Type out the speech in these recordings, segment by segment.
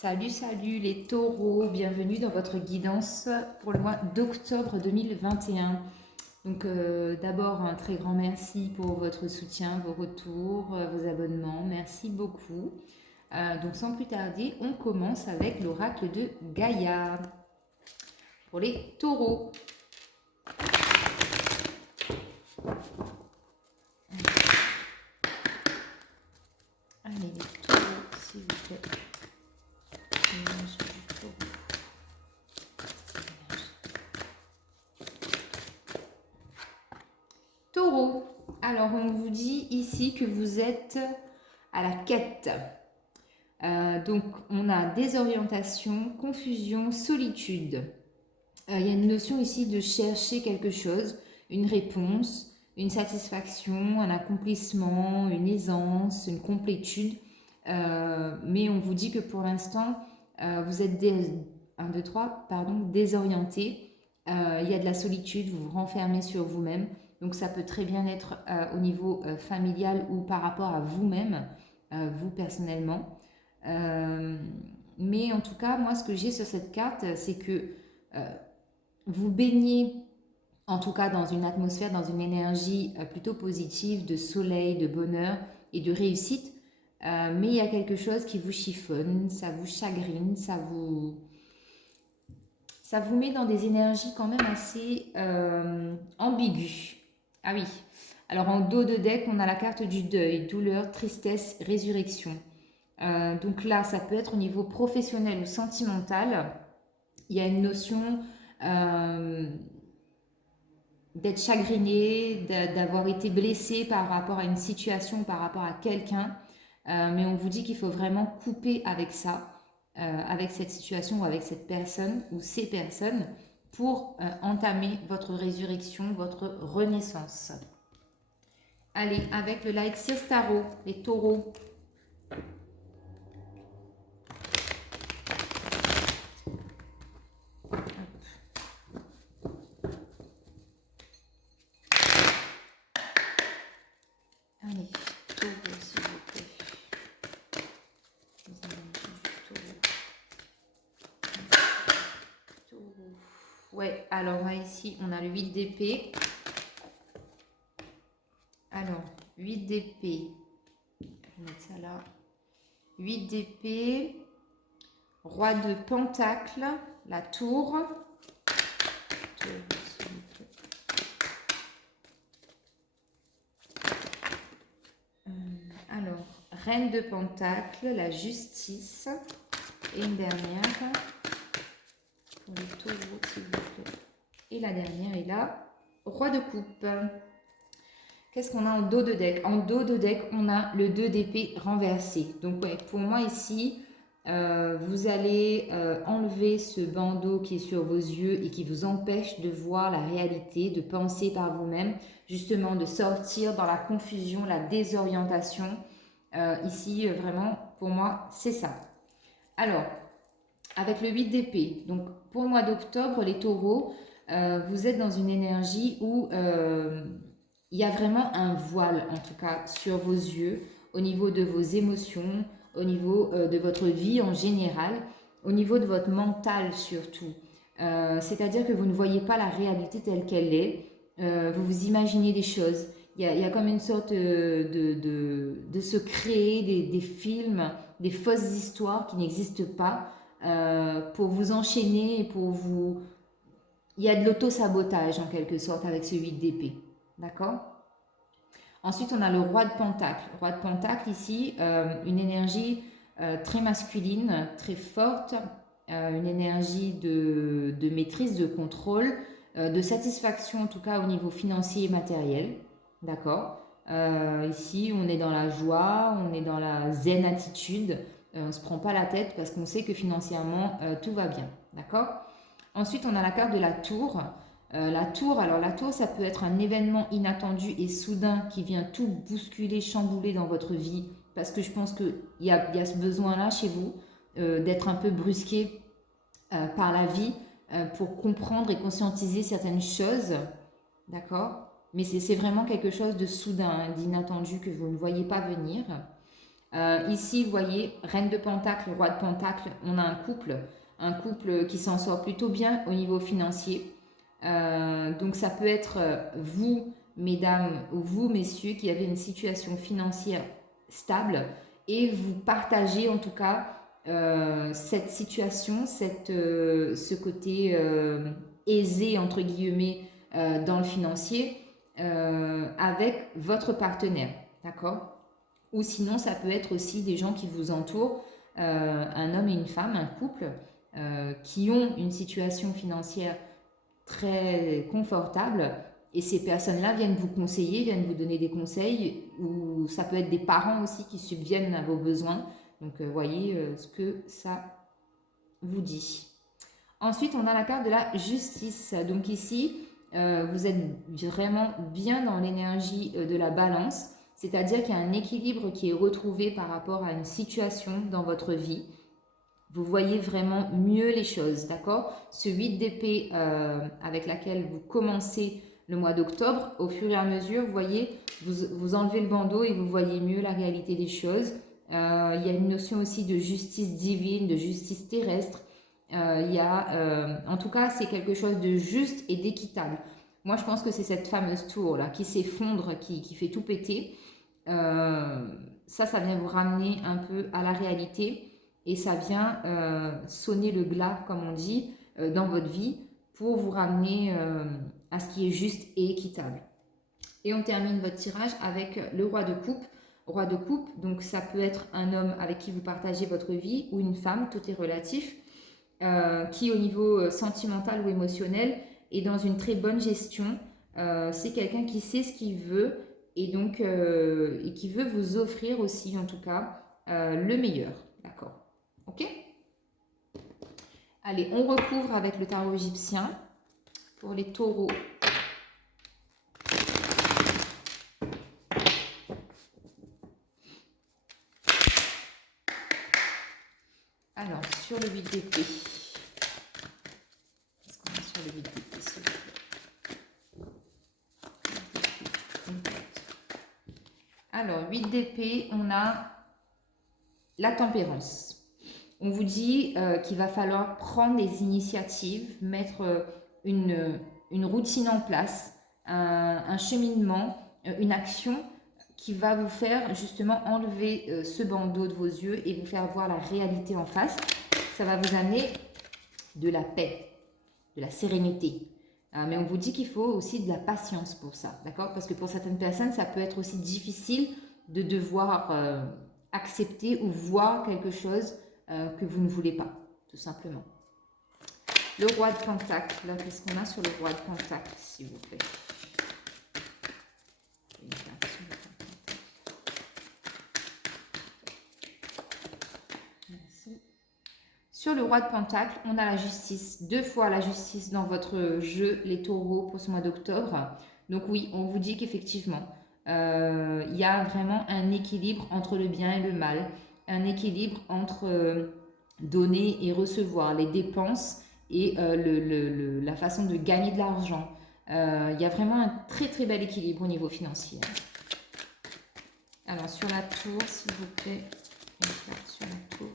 Salut, salut les taureaux, bienvenue dans votre guidance pour le mois d'octobre 2021. Donc d'abord un très grand merci pour votre soutien, vos retours, vos abonnements, merci beaucoup. Donc sans plus tarder, on commence avec l'oracle de Gaïa pour les taureaux. Allez les taureaux, s'il vous plaît. Énergie du taureau. Taureau, alors on vous dit ici que vous êtes à la quête. Donc on a désorientation, confusion, solitude. Il y a une notion ici de chercher quelque chose, une réponse, une satisfaction, un accomplissement, une aisance, une complétude. Mais on vous dit que pour l'instant, vous êtes désorienté. Il y a de la solitude, vous vous renfermez sur vous-même. Donc ça peut très bien être au niveau familial ou par rapport à vous-même, vous personnellement. Mais en tout cas, moi, ce que j'ai sur cette carte, c'est que vous baignez, en tout cas, dans une atmosphère, dans une énergie plutôt positive, de soleil, de bonheur et de réussite. Mais il y a quelque chose qui vous chiffonne, ça vous chagrine, ça vous met dans des énergies quand même assez ambiguës. Ah oui. Alors en dos de deck, on a la carte du deuil, douleur, tristesse, résurrection. Donc là, ça peut être au niveau professionnel ou sentimental. Il y a une notion d'être chagriné, d'avoir été blessé par rapport à une situation, par rapport à quelqu'un. Mais on vous dit qu'il faut vraiment couper avec ça, avec cette situation ou avec cette personne ou ces personnes pour entamer votre résurrection, votre renaissance. Allez, avec le Light Sears Tarot, les taureaux. Allez, taureau, s'il vous plaît. Les énergies du taureau. Ouais, alors là, ici, on a le 8 d'épée. Alors, 8 d'épée. Je vais mettre ça là. 8 d'épée. Roi de pentacle. La tour. Alors, reine de pentacle. La justice. Et une dernière. Pour les taureaux, s'il vous plaît. Et la dernière est là. Roi de coupe. Qu'est-ce qu'on a en dos de deck? En dos de deck, on a le 2 d'épée renversé. Donc ouais, pour moi ici, vous allez enlever ce bandeau qui est sur vos yeux et qui vous empêche de voir la réalité, de penser par vous-même, justement de sortir dans la confusion, la désorientation. Ici, vraiment, pour moi, c'est ça. Alors, avec le 8 d'épée, donc pour le mois d'octobre, les taureaux, vous êtes dans une énergie où il y a vraiment un voile, en tout cas, sur vos yeux, au niveau de vos émotions, au niveau de votre vie en général, au niveau de votre mental surtout. C'est-à-dire que vous ne voyez pas la réalité telle qu'elle est, vous vous imaginez des choses. Il y a comme une sorte de se créer des films, des fausses histoires qui n'existent pas, pour vous enchaîner et pour vous... Il y a de l'auto-sabotage en quelque sorte avec ce 8 d'épée. D'accord? Ensuite, on a le roi de pentacle. Roi de pentacle ici, une énergie très masculine, très forte, une énergie de maîtrise, de contrôle, de satisfaction en tout cas au niveau financier et matériel. D'accord? Ici, on est dans la joie, on est dans la zen attitude. On ne se prend pas la tête parce qu'on sait que financièrement, tout va bien. D'accord? Ensuite, on a la carte de la tour. La tour, ça peut être un événement inattendu et soudain qui vient tout bousculer, chambouler dans votre vie. Parce que je pense qu'il y a ce besoin-là chez vous d'être un peu brusqué par la vie pour comprendre et conscientiser certaines choses. D'accord? Mais c'est vraiment quelque chose de soudain, d'inattendu que vous ne voyez pas venir. Ici, vous voyez, Reine de Pentacle, Roi de Pentacle, on a un couple qui s'en sort plutôt bien au niveau financier. Donc ça peut être vous, mesdames, ou vous, messieurs, qui avez une situation financière stable et vous partagez en tout cas cette situation, ce côté aisé, entre guillemets, dans le financier avec votre partenaire, d'accord? Ou sinon, ça peut être aussi des gens qui vous entourent, un homme et une femme, un couple, qui ont une situation financière très confortable et ces personnes-là viennent vous conseiller, viennent vous donner des conseils, ou ça peut être des parents aussi qui subviennent à vos besoins. Donc, voyez ce que ça vous dit. Ensuite, on a la carte de la justice. Donc ici, vous êtes vraiment bien dans l'énergie de la balance, c'est-à-dire qu'il y a un équilibre qui est retrouvé par rapport à une situation dans votre vie. Vous voyez vraiment mieux les choses, d'accord? Ce 8 d'épée avec laquelle vous commencez le mois d'octobre, au fur et à mesure, vous voyez, vous enlevez le bandeau et vous voyez mieux la réalité des choses. Il y a une notion aussi de justice divine, de justice terrestre. En tout cas, c'est quelque chose de juste et d'équitable. Moi, je pense que c'est cette fameuse tour là qui s'effondre, qui fait tout péter. Ça vient vous ramener un peu à la réalité et ça vient sonner le glas, comme on dit, dans votre vie pour vous ramener à ce qui est juste et équitable. Et on termine votre tirage avec le roi de coupe. Roi de coupe, donc ça peut être un homme avec qui vous partagez votre vie ou une femme, tout est relatif, qui au niveau sentimental ou émotionnel est dans une très bonne gestion. C'est quelqu'un qui sait ce qu'il veut et donc et qui veut vous offrir aussi en tout cas le meilleur. D'accord? Ok? Allez, on recouvre avec le tarot égyptien pour les taureaux. Alors, sur le 8 d'épée. Qu'est-ce qu'on a sur le 8 d'épée, s'il vous plaît? Alors, 8 d'épée, on a la tempérance. On vous dit qu'il va falloir prendre des initiatives, mettre une routine en place, un cheminement, une action qui va vous faire justement enlever ce bandeau de vos yeux et vous faire voir la réalité en face. Ça va vous amener de la paix, de la sérénité. Mais on vous dit qu'il faut aussi de la patience pour ça, d'accord? Parce que pour certaines personnes, ça peut être aussi difficile de devoir accepter ou voir quelque chose que vous ne voulez pas, tout simplement. Le roi de pentacle, là, qu'est-ce qu'on a sur le roi de pentacle, s'il vous plaît? Merci. Sur le roi de pentacle, on a la justice. 2 fois la justice dans votre jeu, les taureaux, pour ce mois d'octobre. Donc oui, on vous dit qu'effectivement, il y a vraiment un équilibre entre le bien et le mal. Un équilibre entre donner et recevoir, les dépenses et la façon de gagner de l'argent. Il y a vraiment un très très bel équilibre au niveau financier. Alors sur la tour, s'il vous plaît, une carte sur la tour.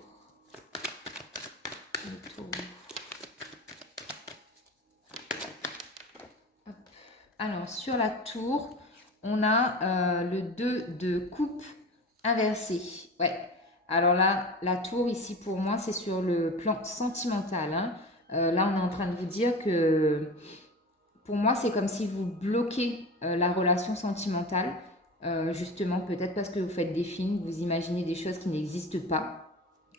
Le taureau. Hop. Alors sur la tour, on a le 2 de coupe inversé. Ouais. Alors là, la tour ici pour moi, c'est sur le plan sentimental. Hein. Là, on est en train de vous dire que pour moi, c'est comme si vous bloquez la relation sentimentale. Justement, peut-être parce que vous faites des films, vous imaginez des choses qui n'existent pas.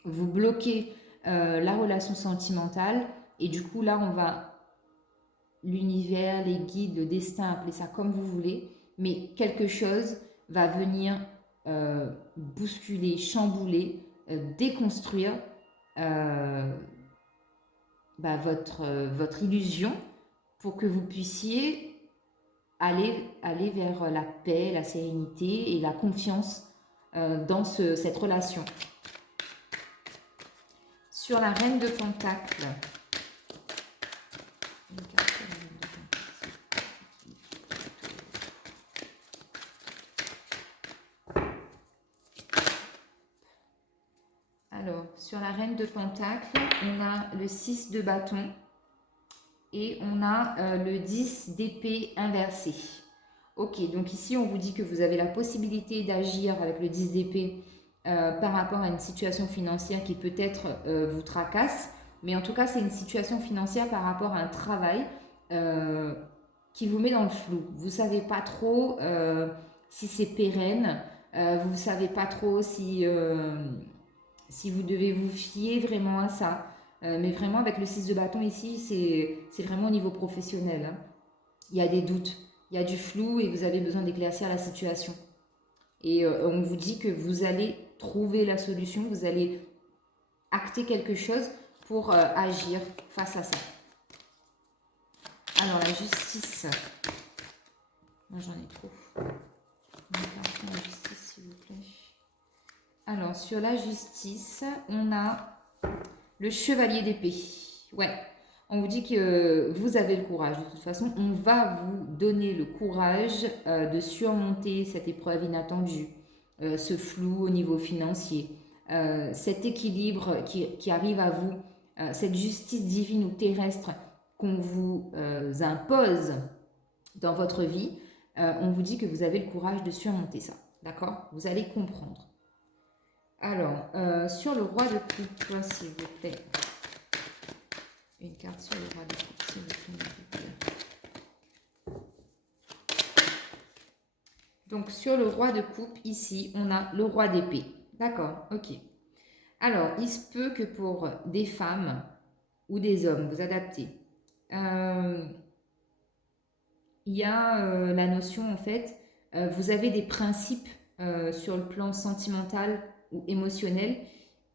Vous bloquez la relation sentimentale et du coup, là, on va l'univers, les guides, le destin, appelez ça comme vous voulez, mais quelque chose va venir bousculer, chambouler, déconstruire votre illusion pour que vous puissiez aller vers la paix, la sérénité et la confiance dans cette relation. Sur la reine de pentacle, sur la reine de Pentacle, on a le 6 de bâton et on a le 10 d'épée inversé. Ok, donc ici, on vous dit que vous avez la possibilité d'agir avec le 10 d'épée par rapport à une situation financière qui peut-être vous tracasse. Mais en tout cas, c'est une situation financière par rapport à un travail qui vous met dans le flou. Vous ne savez pas trop si c'est pérenne. Vous ne savez pas trop si vous devez vous fier vraiment à ça. Mais vraiment, avec le 6 de bâton ici, c'est vraiment au niveau professionnel. Hein. Il y a des doutes, il y a du flou et vous avez besoin d'éclaircir la situation. Et on vous dit que vous allez trouver la solution, vous allez acter quelque chose pour agir face à ça. Alors, la justice. Moi, j'en ai trop. La justice, s'il vous plaît. Alors, sur la justice, on a le chevalier d'épée. Ouais, on vous dit que vous avez le courage. De toute façon, on va vous donner le courage de surmonter cette épreuve inattendue, ce flou au niveau financier, cet équilibre qui arrive à vous, cette justice divine ou terrestre qu'on vous impose dans votre vie. On vous dit que vous avez le courage de surmonter ça. D'accord? Vous allez comprendre. Alors, sur le roi de coupe, s'il vous plaît. Une carte sur le roi de coupe, s'il vous plaît. Donc, sur le roi de coupe, ici, on a le roi d'épée. D'accord, ok. Alors, il se peut que pour des femmes ou des hommes, vous adaptez. Il y a la notion, en fait, vous avez des principes sur le plan sentimental ou émotionnel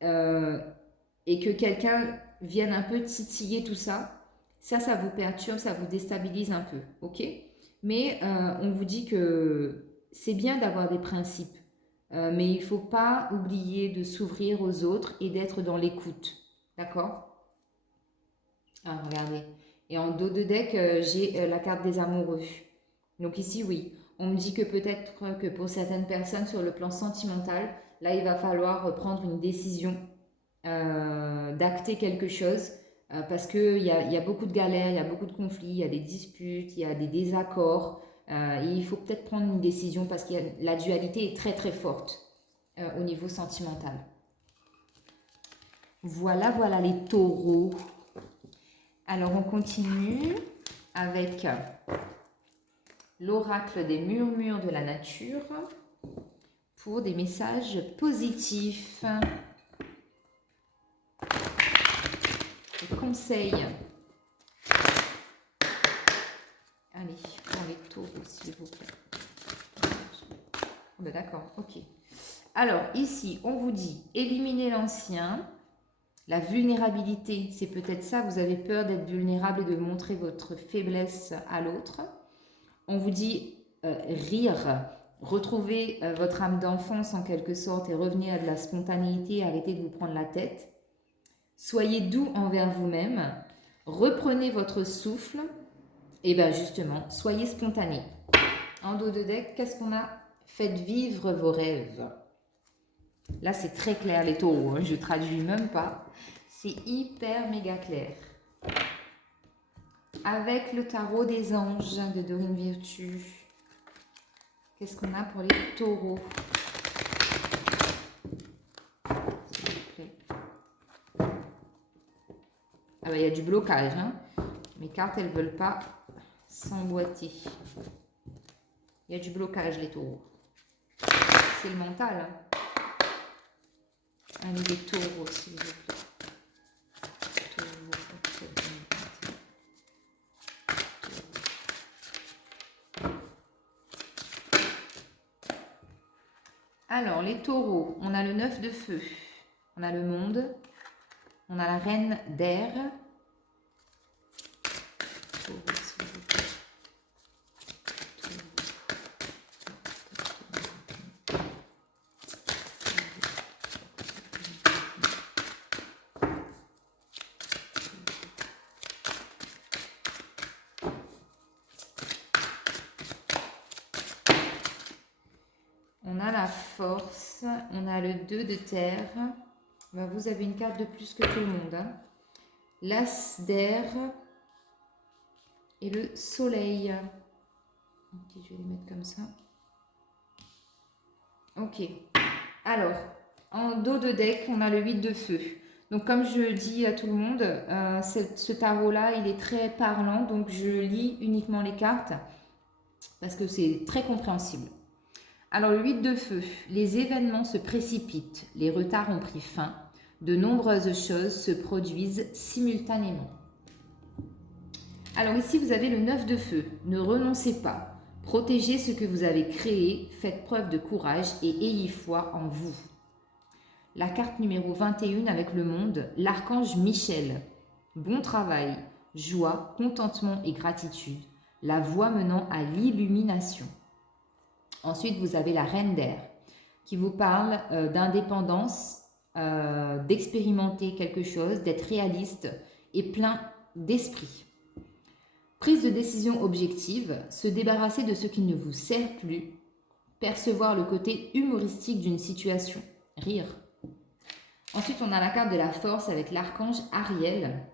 et que quelqu'un vienne un peu titiller tout ça, ça vous perturbe, ça vous déstabilise un peu, ok? Mais on vous dit que c'est bien d'avoir des principes, mais il ne faut pas oublier de s'ouvrir aux autres et d'être dans l'écoute, d'accord? Ah, regardez. Et en dos de deck, j'ai la carte des amoureux. Donc ici, oui, on me dit que peut-être que pour certaines personnes, sur le plan sentimental, là, il va falloir prendre une décision, d'acter quelque chose, parce qu'il y a beaucoup de galères, il y a beaucoup de conflits, il y a des disputes, il y a des désaccords. Et il faut peut-être prendre une décision parce que la dualité est très très forte au niveau sentimental. Voilà, voilà les taureaux. Alors, on continue avec l'oracle des murmures de la nature pour des messages positifs. Des conseils. Allez, pour les taureaux, s'il vous plaît. Oh ben d'accord, ok. Alors, ici, on vous dit éliminer l'ancien. La vulnérabilité, c'est peut-être ça, vous avez peur d'être vulnérable et de montrer votre faiblesse à l'autre. On vous dit rire, retrouver votre âme d'enfance en quelque sorte et revenir à de la spontanéité, arrêtez de vous prendre la tête. Soyez doux envers vous-même, reprenez votre souffle et bien justement, soyez spontané. En dos de deck, qu'est-ce qu'on a? Faites vivre vos rêves. Là, c'est très clair les taureaux, hein, je traduis même pas. C'est hyper méga clair. Avec le tarot des anges de Dorine Virtue, qu'est-ce qu'on a pour les taureaux? S'il vous plaît. Ah ben, il y a du blocage. Hein. Mes cartes, elles ne veulent pas s'emboîter. Il y a du blocage, les taureaux. C'est le mental. Hein. Allez, les taureaux, s'il vous plaît. Alors, les taureaux, on a le 9 de feu, on a le monde, on a la reine d'air. On a la force, on a le 2 de terre, Ben, vous avez une carte de plus que tout le monde. Hein. L'As d'air et le Soleil. Ok, je vais les mettre comme ça. Ok. Alors, en dos de deck, on a le 8 de feu. Donc, comme je dis à tout le monde, ce tarot-là, il est très parlant. Donc, je lis uniquement les cartes parce que c'est très compréhensible. Alors, le 8 de feu, les événements se précipitent, les retards ont pris fin, de nombreuses choses se produisent simultanément. Alors ici, vous avez le 9 de feu, ne renoncez pas, protégez ce que vous avez créé, faites preuve de courage et ayez foi en vous. La carte numéro 21 avec le monde, l'archange Michel, bon travail, joie, contentement et gratitude, la voie menant à l'illumination. Ensuite, vous avez la reine d'air qui vous parle d'indépendance, d'expérimenter quelque chose, d'être réaliste et plein d'esprit. Prise de décision objective, se débarrasser de ce qui ne vous sert plus, percevoir le côté humoristique d'une situation, rire. Ensuite, on a la carte de la force avec l'archange Ariel,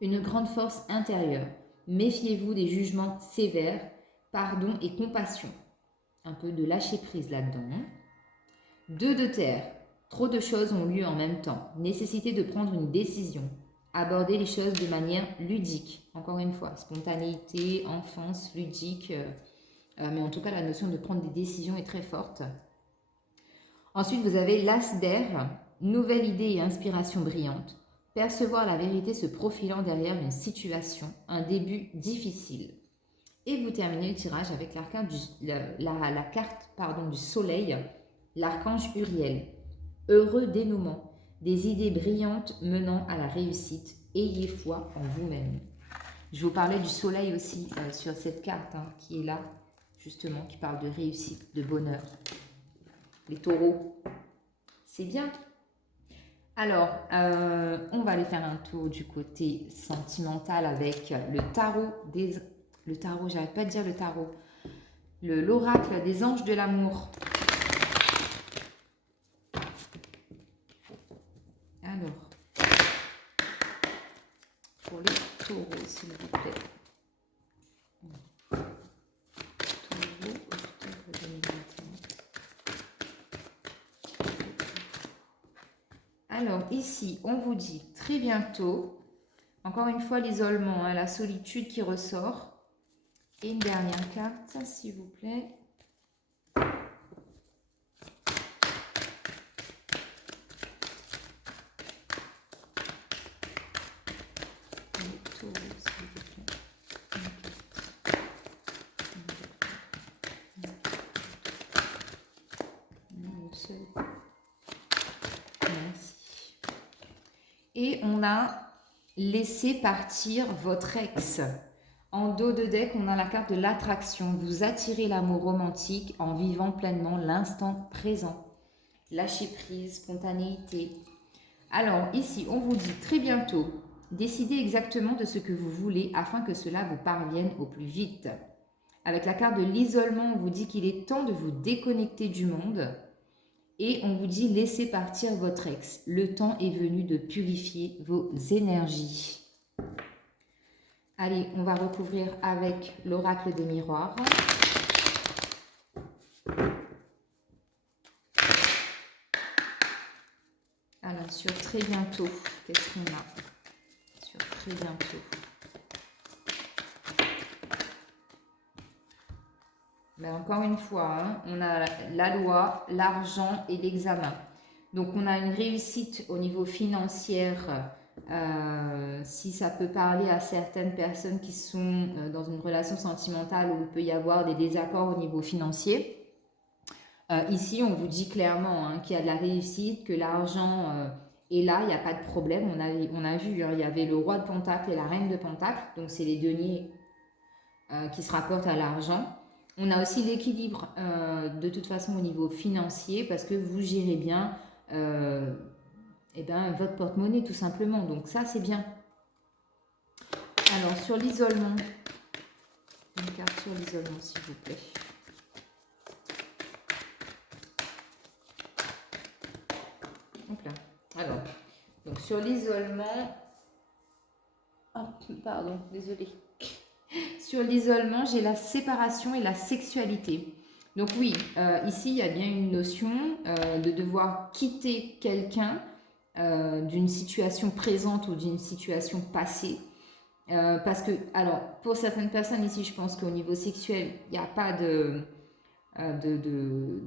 une grande force intérieure. Méfiez-vous des jugements sévères, pardon et compassion. Un peu de lâcher prise là-dedans. 2 de terre. Trop de choses ont lieu en même temps. Nécessité de prendre une décision. Aborder les choses de manière ludique. Encore une fois, spontanéité, enfance, ludique. Mais en tout cas, la notion de prendre des décisions est très forte. Ensuite, vous avez l'as d'air. Nouvelle idée et inspiration brillante. Percevoir la vérité se profilant derrière une situation. Un début difficile. Et vous terminez le tirage avec la carte du soleil, l'archange Uriel. Heureux dénouement, des idées brillantes menant à la réussite. Ayez foi en vous-même. Je vous parlais du soleil aussi sur cette carte qui est là, justement, qui parle de réussite, de bonheur. Les taureaux, c'est bien. Alors, on va aller faire un tour du côté sentimental avec le tarot des... Le tarot, j'arrête pas de dire le tarot. L'oracle des anges de l'amour. Alors, pour les taureaux, s'il vous plaît. Taureau, octobre 2021. Alors, ici, on vous dit très bientôt, encore une fois, l'isolement, la solitude qui ressort. Et une dernière carte, s'il vous plaît. Merci. Et on a laissé partir votre ex. En dos de deck, on a la carte de l'attraction. Vous attirez l'amour romantique en vivant pleinement l'instant présent. Lâcher prise, spontanéité. Alors ici, on vous dit très bientôt, décidez exactement de ce que vous voulez afin que cela vous parvienne au plus vite. Avec la carte de l'isolement, on vous dit qu'il est temps de vous déconnecter du monde. Et on vous dit laissez partir votre ex. Le temps est venu de purifier vos énergies. Allez, on va recouvrir avec l'oracle des miroirs. Alors, sur très bientôt, qu'est-ce qu'on a? Sur très bientôt. Mais encore une fois, on a la loi, l'argent et l'examen. Donc, on a une réussite au niveau financier. Si ça peut parler à certaines personnes qui sont dans une relation sentimentale où il peut y avoir des désaccords au niveau financier. Ici, on vous dit clairement qu'il y a de la réussite, que l'argent est là, il n'y a pas de problème. On a vu, il y avait le roi de Pentacle et la reine de Pentacle, donc c'est les deniers qui se rapportent à l'argent. On a aussi l'équilibre de toute façon au niveau financier parce que vous gérez bien votre porte-monnaie tout simplement. Donc ça, c'est bien. Alors, sur l'isolement, une carte sur l'isolement, s'il vous plaît. Hop là. Alors, Donc sur l'isolement, oh, pardon, désolée. Sur l'isolement, j'ai la séparation et la sexualité. Donc oui, ici, il y a bien une notion de devoir quitter quelqu'un d'une situation présente ou d'une situation passée. Parce que, alors, pour certaines personnes ici, je pense qu'au niveau sexuel, il n'y a pas de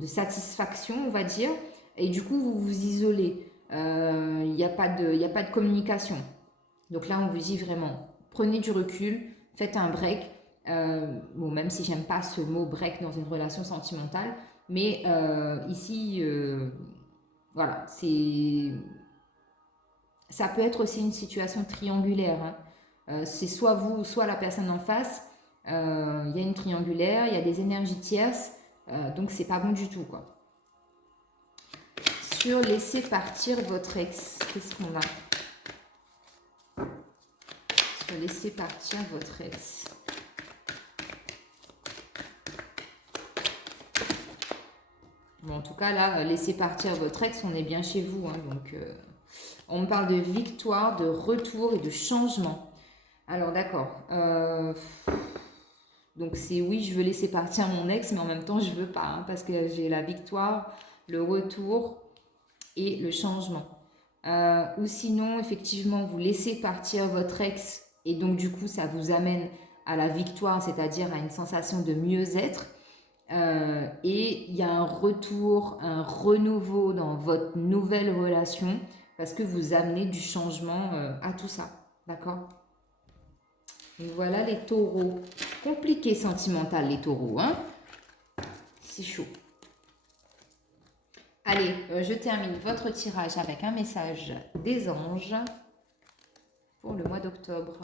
satisfaction, on va dire. Et du coup, vous vous isolez. Il n'y a pas de communication. Donc là, on vous dit vraiment, prenez du recul, faites un break. Bon, même si j'aime pas ce mot break dans une relation sentimentale, mais ici, voilà, ça peut être aussi une situation triangulaire. Hein. C'est soit vous, soit la personne en face. Il y a une triangulaire, il y a des énergies tierces, donc c'est pas bon du tout, quoi. Sur laisser partir votre ex, qu'est-ce qu'on a? Sur laisser partir votre ex. Bon, en tout cas, là, laisser partir votre ex, on est bien chez vous. Hein, donc, on me parle de victoire, de retour et de changement. Alors, d'accord. Donc, c'est oui, je veux laisser partir mon ex, mais en même temps, je veux pas. Hein, parce que j'ai la victoire, le retour et le changement. Ou sinon, effectivement, vous laissez partir votre ex et donc, du coup, ça vous amène à la victoire, c'est-à-dire à une sensation de mieux-être. Et il y a un retour, un renouveau dans votre nouvelle relation parce que vous amenez du changement à tout ça. D'accord? Donc voilà les taureaux. Compliqué sentimental les taureaux. Hein? C'est chaud. Allez, je termine votre tirage avec un message des anges pour le mois d'octobre.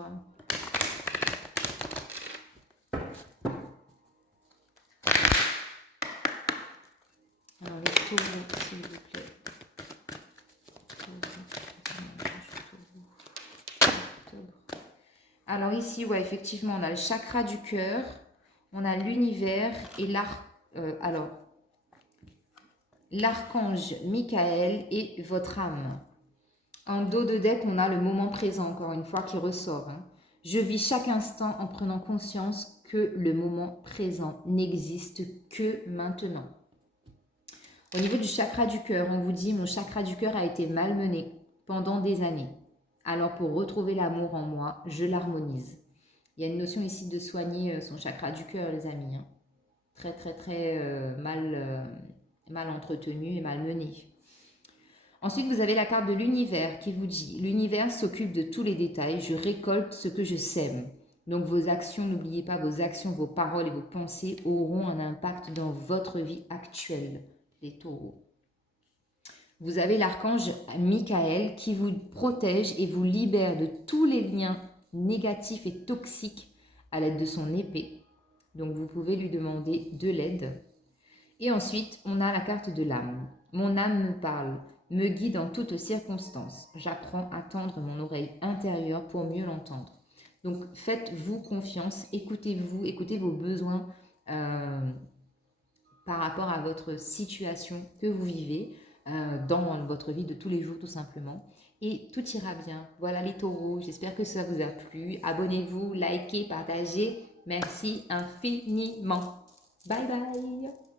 Alors les taureaux, s'il vous plaît. Alors ici, ouais, effectivement, on a le chakra du cœur, on a l'univers et l'archange Michael et votre âme. En dos de deck, on a le moment présent, encore une fois, qui ressort. Hein. Je vis chaque instant en prenant conscience que le moment présent n'existe que maintenant. Au niveau du chakra du cœur, on vous dit, mon chakra du cœur a été malmené pendant des années. Alors pour retrouver l'amour en moi, je l'harmonise. Il y a une notion ici de soigner son chakra du cœur, les amis. Hein. Très, très, très mal entretenu et malmené. Ensuite, vous avez la carte de l'univers qui vous dit « L'univers s'occupe de tous les détails, je récolte ce que je sème. » Donc vos actions, n'oubliez pas, vos actions, vos paroles et vos pensées auront un impact dans votre vie actuelle, les taureaux. Vous avez l'archange Michael qui vous protège et vous libère de tous les liens négatifs et toxiques à l'aide de son épée. Donc vous pouvez lui demander de l'aide. Et ensuite, on a la carte de l'âme. Mon âme me parle, me guide en toutes circonstances. J'apprends à tendre mon oreille intérieure pour mieux l'entendre. Donc faites-vous confiance, écoutez-vous, écoutez vos besoins par rapport à votre situation que vous vivez dans votre vie de tous les jours tout simplement. Et tout ira bien. Voilà les taureaux, j'espère que ça vous a plu. Abonnez-vous, likez, partagez. Merci infiniment. Bye bye.